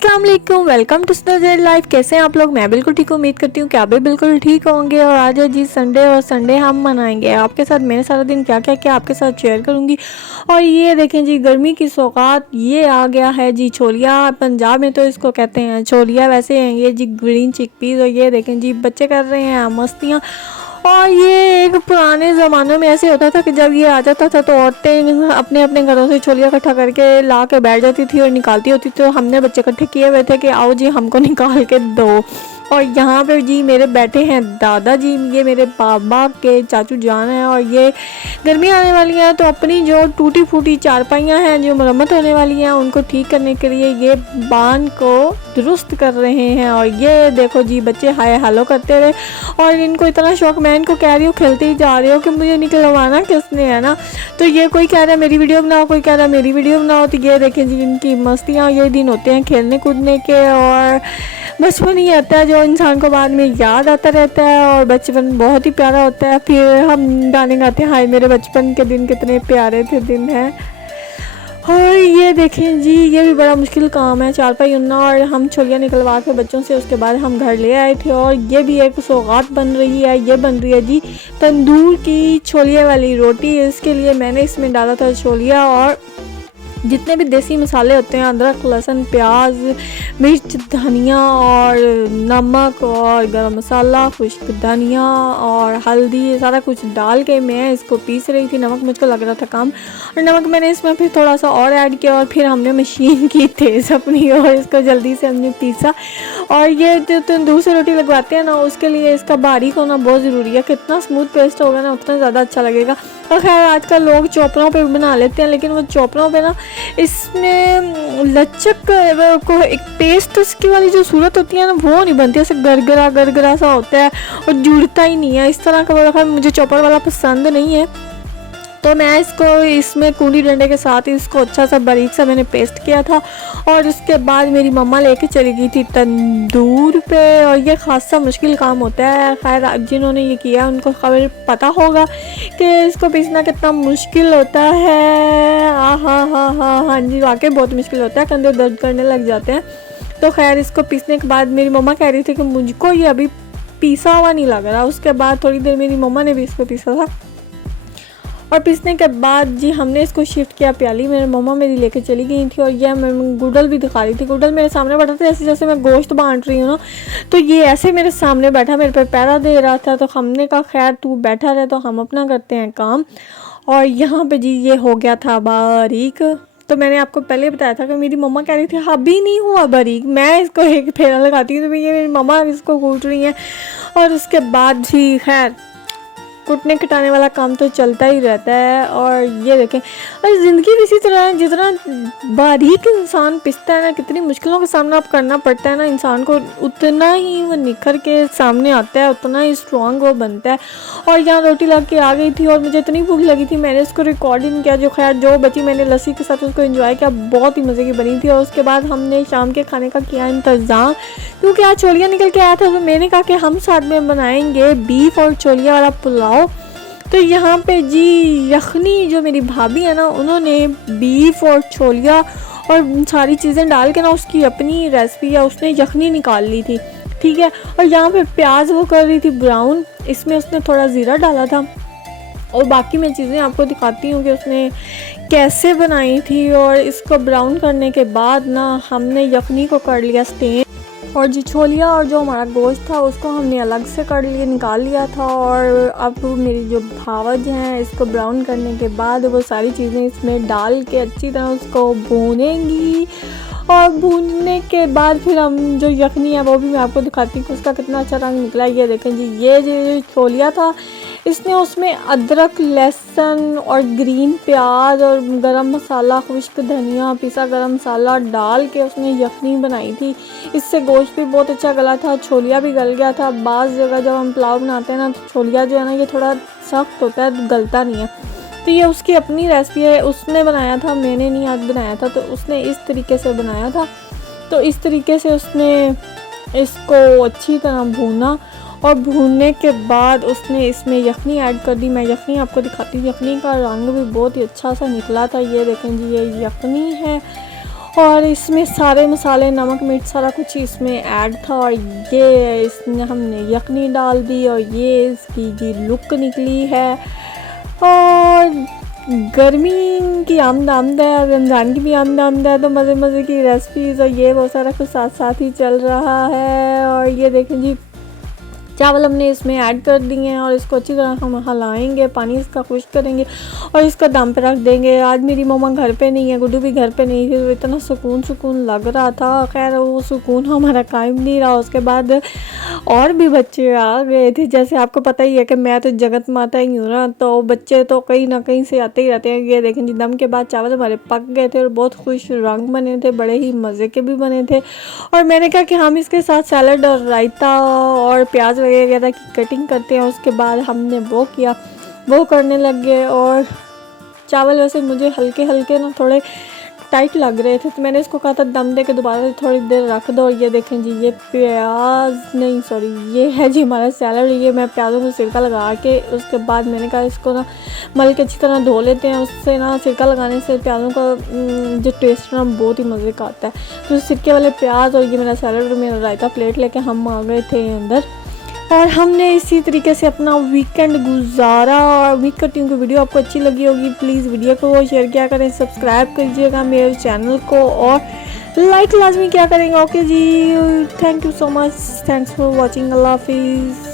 अस्सलाम वालेकुम, welcome to स्नोजेड life. कैसे हैं आप लोग? मैं बिल्कुल ठीक हूँ। उम्मीद करती हूँ कि आप भी बिल्कुल ठीक होंगे। और आज है जी संडे, और संडे हम मनाएंगे आपके साथ। मैंने सारा दिन क्या क्या किया आपके साथ शेयर करूँगी। और ये देखें जी, गर्मी की सौगात ये आ गया है जी, छोलिया। पंजाब में तो इसको कहते हैं छोलिया, वैसे हैं ये जी ग्रीन चिकपीस। और ये देखें जी, बच्चे कर रहे हैं मस्तियाँ। और ये एक पुराने ज़मानों में ऐसे होता था कि जब ये आ जाता था तो औरतें अपने अपने घरों से छोलियाँ इकट्ठा करके ला के बैठ जाती थी और निकालती होती थी। तो हमने बच्चे इकट्ठे किए हुए थे कि आओ जी हमको निकाल के दो। और यहाँ पे जी मेरे बैठे हैं दादाजी, ये मेरे बाबा के चाचू जान हैं। और ये गर्मी आने वाली है तो अपनी जो टूटी फूटी चारपाइयाँ हैं जो मरम्मत होने वाली हैं उनको ठीक करने के लिए ये बांध को दुरुस्त कर रहे हैं। और ये देखो जी, बच्चे हाय हेलो करते हुए, और इनको इतना शौक, मैं इनको कह रही हूँ खेलते ही जा रही हो कि मुझे निकलवाना किसने है ना। तो ये कोई कह रहा है मेरी वीडियो बनाओ, कोई कह रहा है मेरी वीडियो बनाओ। तो ये देखें जी, इनकी मस्तियाँ, ये दिन होते हैं खेलने कूदने के। और बचपन ही आता है जो इंसान को बाद में याद आता रहता है। और बचपन बहुत ही प्यारा होता है। फिर हम गाने गाते हैं, हाय मेरे बचपन के दिन कितने प्यारे थे दिन हैं। और ये देखें जी, ये भी बड़ा मुश्किल काम है, चारपाई उन्ना। और हम छोलियाँ निकलवा के बच्चों से उसके बाद हम घर ले आए थे। और ये भी एक सौगात बन रही है। ये बन रही है जी तंदूर की छोलिया वाली रोटी। इसके लिए मैंने इसमें डाला था छोलिया और जितने भी देसी मसाले होते हैं, अदरक, लहसुन, प्याज, मिर्च, धनिया और नमक और गरम मसाला, खुश्क धनिया और हल्दी, ये सारा कुछ डाल के मैं इसको पीस रही थी। नमक मुझको लग रहा था कम, और नमक मैंने इसमें फिर थोड़ा सा और ऐड किया। और फिर हमने मशीन की तेज़ अपनी, और इसको जल्दी से हमने पीसा। और ये जो तंदूर से रोटी लगवाते हैं ना, उसके लिए इसका बारीक होना बहुत ज़रूरी है। कितना स्मूथ पेस्ट होगा ना, उतना ज़्यादा अच्छा लगेगा। और खैर आजकल लोग चॉपरों पे बना लेते हैं, लेकिन वो चॉपरों पे ना इसमें लचक को एक पेस्ट उसकी वाली जो सूरत होती है ना, वो नहीं बनती। ऐसे गरगरा सा होता है और जुड़ता ही नहीं है इस तरह का। मुझे चॉपर वाला पसंद नहीं है, तो मैं इसको इसमें कूली डंडे के साथ इसको अच्छा सा बारीक सा मैंने पेस्ट किया था। और उसके बाद मेरी मम्मा लेके चली गई थी तंदूर पे। और ये खासा मुश्किल काम होता है। खैर जिन्होंने ये किया उनको खबर पता होगा कि इसको पीसना कितना मुश्किल होता है। हाँ जी, वाकई बहुत मुश्किल होता है, कंधे दर्द करने लग जाते हैं। तो खैर इसको पीसने के बाद मेरी मम्मा कह रही थी कि मुझको ये अभी पीसा हुआ नहीं लग रहा। उसके बाद थोड़ी देर मेरी मम्मा ने भी इसको पीसा था। और पीसने के बाद जी हमने इसको शिफ्ट किया प्याली। मेरी मम्मा मेरी लेके चली गई थी। और यह मैं गुडल भी दिखा रही थी। गुडल मेरे सामने बैठा था, जैसे जैसे मैं गोश्त बांट रही हूँ ना, तो ये ऐसे मेरे सामने बैठा, मेरे पे पैरा दे रहा था। तो हमने कहा खैर तू बैठा रहे, तो हम अपना करते हैं काम। और यहाँ पे जी ये हो गया था बारीक। तो मैंने आपको पहले बताया था कि मेरी मम्मा कह रही थी अभी नहीं हुआ बारीक, मैं इसको एक फेरा लगाती हूँ। तो ये मेरी मम्मा इसको कूट रही हैं। और उसके बाद जी खैर कुटने कटाने वाला काम तो चलता ही रहता है। और ये देखें, और ज़िंदगी भी इसी तरह है, जितना बारीक इंसान पिसता है ना, कितनी मुश्किलों का सामना आप करना पड़ता है ना इंसान को, उतना ही वो निखर के सामने आता है, उतना ही स्ट्रॉन्ग वो बनता है। और यहाँ रोटी लग के आ गई थी और मुझे इतनी भूख लगी थी, मैंने इसको रिकॉर्ड ही नहीं किया। जो खैर जो बची मैंने लस्सी के साथ उसको एंजॉय किया, बहुत ही मज़े की बनी थी। और उसके बाद हमने शाम के खाने का किया इंतज़ाम, क्योंकि आज छोलिया निकल के आया था। तो मैंने कहा कि हम साथ में बनाएंगे बीफ और छोलिया वाला पुलाव। तो यहाँ पे जी यखनी जो मेरी भाभी है ना, उन्होंने बीफ और छोलिया और सारी चीज़ें डाल के ना उसकी अपनी रेसिपी है, उसने यखनी निकाल ली थी, ठीक है। और यहाँ पे प्याज वो कर रही थी ब्राउन, इसमें उसने थोड़ा ज़ीरा डाला था। और बाकी मैं चीज़ें आपको दिखाती हूँ कि उसने कैसे बनाई थी। और इसको ब्राउन करने के बाद ना हमने यखनी को कर लिया स्टेन। और जी छोलिया और जो हमारा गोश्त था उसको हमने अलग से कर लिया, निकाल लिया था। और अब मेरी जो भावज हैं, इसको ब्राउन करने के बाद वो सारी चीज़ें इसमें डाल के अच्छी तरह उसको भूनेंगी। और भूनने के बाद फिर हम जो यखनी है वो भी मैं आपको दिखाती हूँ कि उसका कितना अच्छा रंग निकला। ये देखें जी, ये जो छोलिया था इसने उसमें अदरक, लहसुन और ग्रीन प्याज और गरम मसाला, खुश्क धनिया, पिसा गरम मसाला डाल के उसने यखनी बनाई थी। इससे गोश्त भी बहुत अच्छा गला था, छोलिया भी गल गया था। बाज़ जगह जब हम पुलाव बनाते हैं ना, तो छोलिया जो है ना ये थोड़ा सख्त होता है, गलता नहीं है। तो ये उसकी अपनी रेसिपी है, उसने बनाया था, मैंने नहीं आज बनाया था। तो उसने इस तरीके से बनाया था। तो इस तरीके से उसने इसको अच्छी तरह भूना। और भूनने के बाद उसने इसमें यखनी ऐड कर दी। मैं यखनी आपको दिखाती हूँ, यखनी का रंग भी बहुत ही अच्छा सा निकला था। ये देखें जी, ये यखनी है। और इसमें सारे मसाले, नमक, मिर्च सारा कुछ इसमें ऐड था। और ये इसमें हमने यखनी डाल दी और ये इसकी जी लुक निकली है। और गर्मी की आमद है, रमज़ान की भी आमद है, तो मज़े मज़े की रेसिपीज़ और ये वो सारा कुछ साथ साथ ही चल रहा है। और ये देखें जी, चावल हमने इसमें ऐड कर दिए हैं और इसको अच्छी तरह हम हिलाएंगे, पानी इसका खुश्क करेंगे और इसका दम पे रख देंगे। आज मेरी मम्मा घर पे नहीं है, गुड्डू भी घर पे नहीं थी, तो इतना सुकून लग रहा था। खैर वो सुकून हमारा कायम नहीं रहा। उसके बाद और भी बच्चे आ गए थे। जैसे आपको पता ही है कि मैं तो जगत माता ही हूँ ना, तो बच्चे तो कहीं ना कहीं से आते ही रहते हैं। ये देखें जी, दम के बाद चावल हमारे पक गए थे और बहुत खुश रंग बने थे, बड़े ही मज़े के भी बने थे। और मैंने कहा कि हम इसके साथ सैलड और रायता और प्याज वगैरह की कटिंग करते हैं। उसके बाद हमने वो किया, वो करने लग गए। और चावल वैसे मुझे हल्के हल्के ना थोड़े टाइट लग रहे थे, तो मैंने इसको कहा था दम दे के दोबारा से थोड़ी देर रख दो। और ये देखें जी, ये प्याज नहीं सॉरी ये है जी हमारा सैलड। ये मैं प्याज़ों में सिरका लगा के उसके बाद मैंने कहा इसको ना मल के अच्छी तरह धो लेते हैं। उससे ना सिरका लगाने से प्याज़ों का जो टेस्ट ना बहुत ही मज़े का आता है। तो सिरके वाले प्याज और ये मेरा सैलड और मेरा रायता प्लेट लेके हम आ गए थे अंदर। और हमने इसी तरीके से अपना वीकेंड गुजारा। और उम्मीद करती हूँ कि वीडियो आपको अच्छी लगी होगी। प्लीज़ वीडियो को शेयर किया करें, सब्सक्राइब कीजिएगा मेरे चैनल को और लाइक लाजमी क्या करेंगे। ओके जी, thank you so much, thanks for watching, अल्लाह हाफिज़।